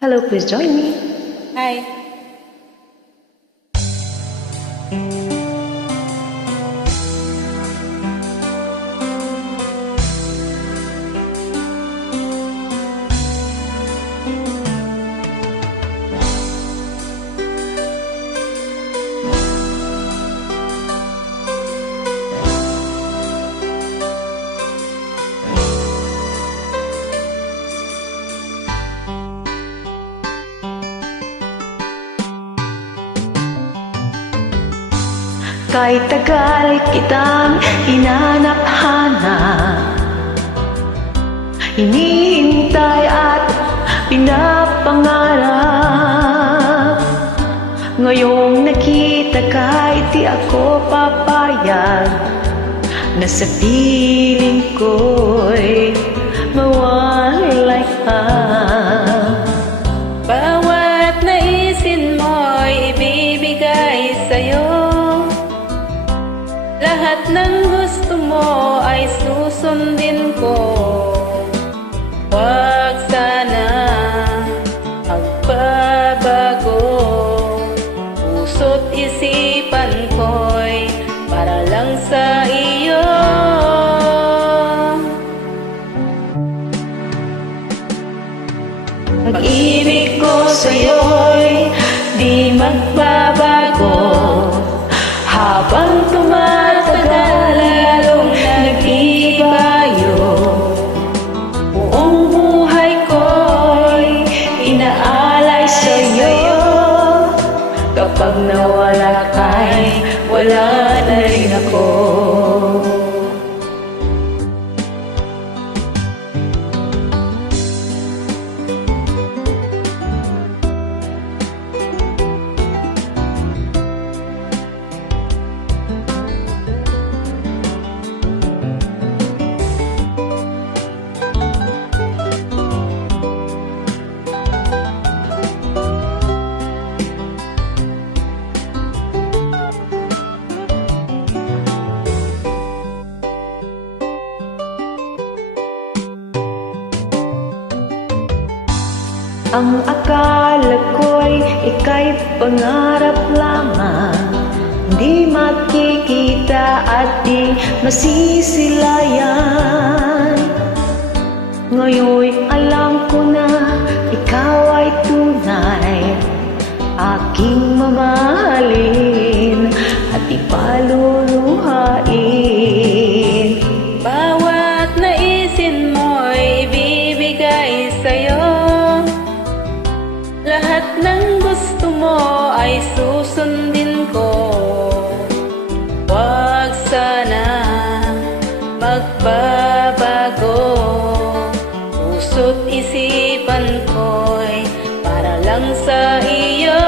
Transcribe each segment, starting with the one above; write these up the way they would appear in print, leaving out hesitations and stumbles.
Hello, please join me. Hi. Kahit tagal kitang hinanap-hanap, hinihintay at pinapangarap. Ngayong nakita ka, di ako papayag na sa piling ko'y mawalay ka. Bawat naisin mo'y ibibigay sa'yo. Lahat ng gusto mo ay susundin ko. Huwag sana magbabago. Puso't isipan ko'y para lang sa iyo. Pag-ibig ko sa'yo'y di magbabago. Habang tumatagal, lalong nag-iibayo. Buong buhay ko'y inaalay sa'yo. Kapag nawala ka'y wala na rin ako. Ang akala ko'y ika'y pangarap lamang, di makikita at di masisilayan. Ngayon'y alam ko na ikaw ay tunay, aking mamahalin at ipaluluhain. Bawat naisin mo'y ibibigay sa'yo. Lahat ng gusto mo ay susundin ko. Huwag sana magbabago. Puso't isipan ko'y para lang sa iyo.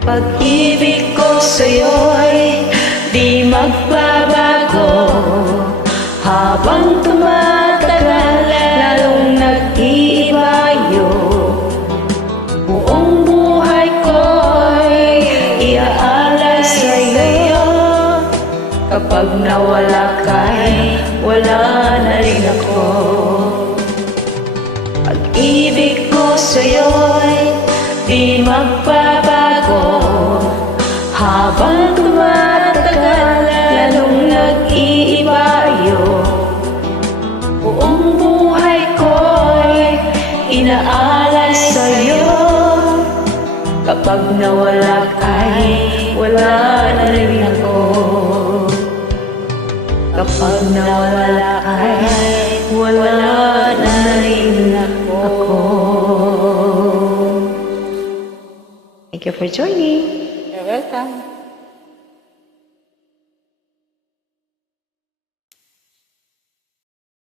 Pag-ibig ko sa'yo'y di magbabago. Habang tumatagal, lalong nag-iibayo. Buong buhay ko'y iaalay sa'yo. Kapag nawala ka'y wala na rin ako. Pag-ibig ko sa'yo'y di magbabago. Habang tumatagal, lalong nag-iibayo. Buong buhay ko'y inaalay sa'yo. Kapag nawala ka'y wala na rin ako. Kapag nawala ka'y wala na rin ako. Thank Thank you for joining. You're welcome.